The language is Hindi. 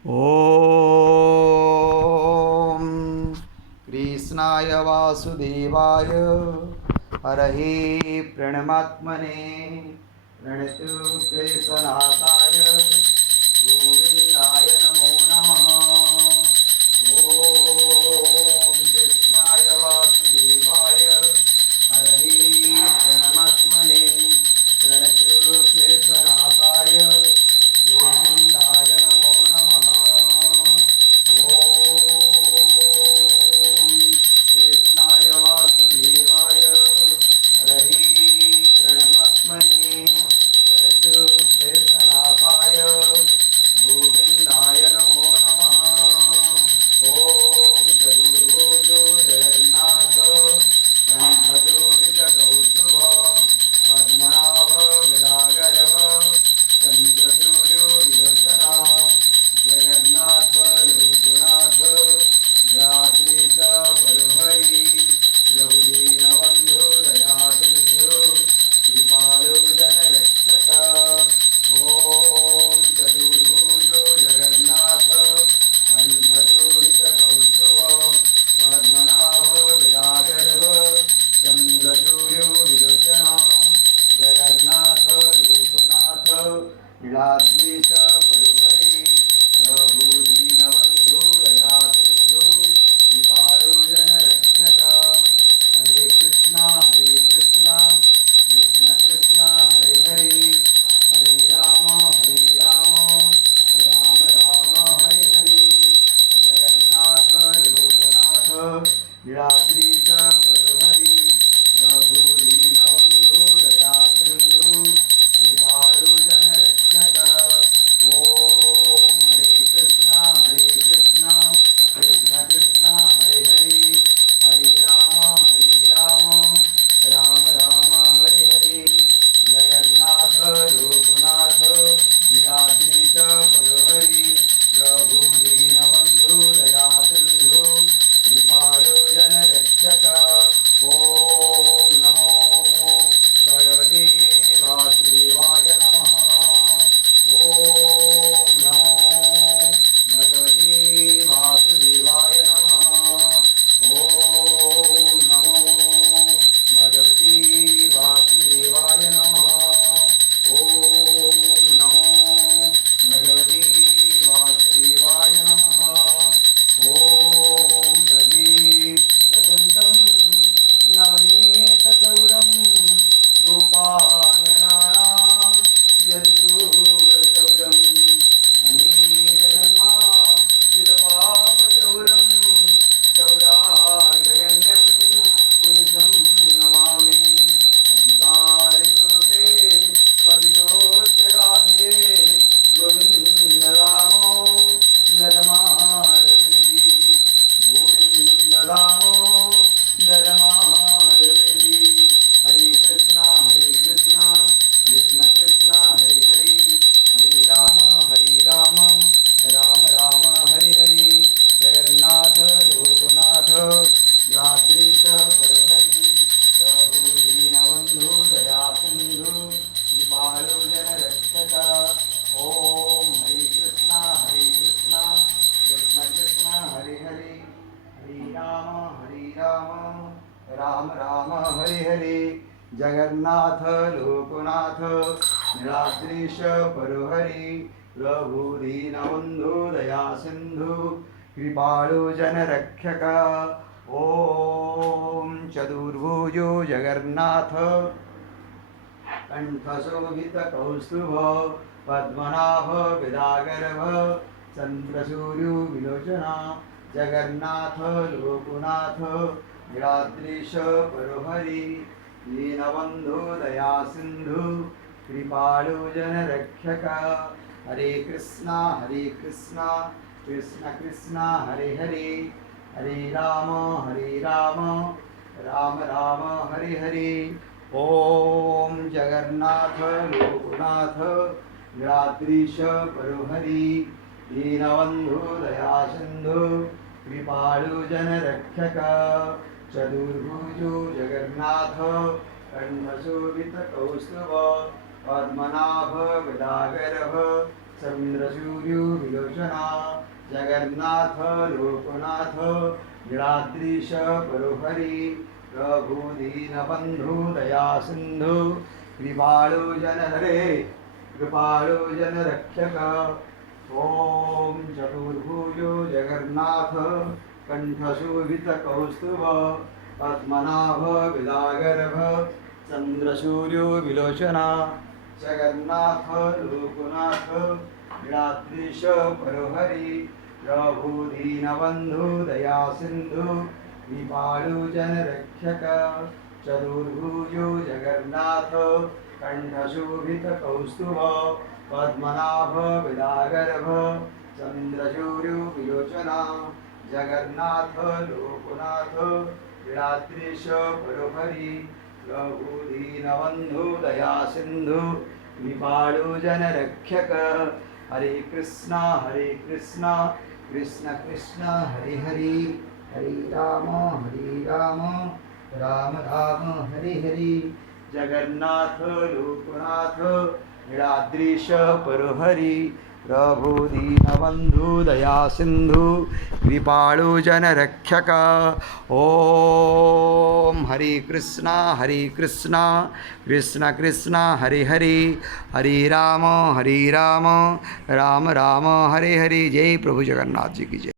ॐ कृष्णाय वासुदेवाय हरहे प्रणमात्मने प्रणतु क्लेशनाशाय गोविन्दाय नमो नमः। ॐ कृष्णाय वासुदेवाय हरहे प्रणमात्मने प्रणतु क्लेशनाशाय गोविन्दाय नमो नमः। ॐ कृष्णाय वासुदेवाय हरहे प्रणमात्मने प्रणतु क्लेशनाशाय गोविन्दाय नमो नमः। ॐ चतुर्भुजो जगन्नाथ कण्ठजोडितकौस्तुभ पद्मनाभ गदाधर चन्द्रसूर्यो विलोचना जगन्नाथ लोकनाथ रात्रिश परुहरि प्रभुदीनबन्धु दयासिन्धु कृपालो जनरक्षक। ॐ चतुर्भुजो जगन्नाथ कण्ठशोभितकौस्तुभ पद्मनाभ गदाधर चन्द्रसूर्यो विलोचना जगन्नाथ लोकनाथ नीलाद्रीश परुहरि प्रभुदीनबन्धु दयासिन्धु कृपालो जनरक्षक। हरे कृष्णा कृष्ण कृष्ण हरे हरे हरे राम राम राम हरे हरे। जगन्नाथ लोकनाथ नीलाद्रीश परुहरि प्रभुदीनबन्धु दयासिन्धु कृपालो जनरक्षक। ॐ हरे कृष्ण कृष्ण कृष्ण हरे हरे हरे राम राम राम हरे हरे। जगन्नाथ लोकनाथ नीलाद्रीश परुहरि प्रभुदीनबन्धु दयासिन्धु कृपालो जनरक्षक। ॐ नमो भगवते वासुदेवाय नमः। ॐ नमो भगवते वासुदेवाय नमः। ॐ नमो भगवते वासुदेवाय नमः। ॐ नमो भगवते वासुदेवाय नमः। ॐ प्रदीप्तदन्तं नवनीतचौरं गोपाङ्गनानां यदुकूलचौरम् अनेकजन्मा विदपापचौरं चौराग्रगण्यं पुरुषं नमामि। संसारिकृते पतितोच्चराधे गोविन्दरामो धर्माधवेति गोविन्दरामो धर्माधवेति। हरे कृष्णा कृष्ण कृष्ण हरे हरे हरे राम राम राम हरे हरे। जगन्नाथ लोकनाथ यादृश परुहरि प्रभुदीनबन्धु दयासिन्धु कृपालो जनरक्षक। ॐ हरे कृष्ण कृष्ण कृष्ण हरे हरे हरे राम राम हरे हरे। जगन्नाथ लोकनाथ नीलाद्रीश परुहरि प्रभुदीनबन्धु दयासिन्धु कृपालो जनरक्षक। ॐ चतुर्भुजो जगन्नाथ कण्ठशोभितकौस्तुभ पद्मनाभ गदागर्भ चन्द्रसूर्यो विलोचना जगन्नाथ लोकनाथ नीलाद्रीश परुहरि दीनबन्धु दयासिन्धु कृपालो जनरक्षक। हरे कृष्णा कृष्ण कृष्ण हरे हरे हरे राम राम हरे हरे। ॐ जगन्नाथ लोकनाथ नीलाद्रीश परुहरि दीनबन्धु दयासिन्धु कृपालो जनरक्षक। चतुर्भुजो जगन्नाथ कण्ठशोभितकौस्तुभ पद्मनाभ गदाधर चंद्रसूर्यो विलोचना जगन्नाथ लोकनाथ नीलाद्रीश परोहरि प्रभु दीनबन्धु दया सिंधु कृपाळु जनहरे कृपाळु जनरक्षक ओम चतुर्भुजो जगन्नाथ कंठशोभितकौस्तुभ पद्मनाभ विलागर्भ चंद्रसूर्यो विलोचना जगन्नाथ लोकनाथ नीलाद्रीश परोहरि प्रभु दीनबन्धु दया सिंधु कृपाळु जनरक्षक चतुर्भुजो जगन्नाथ कंठशोभितकौस्तुभ पद्मनाभ विलागर्भ चंद्रसूर्यो विलोचना जगन्नाथ लोकनाथ नीलाद्रीश परोहरि प्रभु दीनबन्धु दया सिंधु कृपाळु जनरक्षक हरे कृष्णा कृष्ण कृष्ण हरे हरे हरे राम राम राम हरे हरे जगन्नाथ लोकनाथ नीलाद्रीश परोहरि प्रभु दीनबन्धु दया सिंधु कृपाळु जनरक्षक ओम हरे कृष्णा कृष्ण कृष्ण हरे हरे हरे राम राम राम हरे हरे। जय प्रभु जगन्नाथ जी की जय।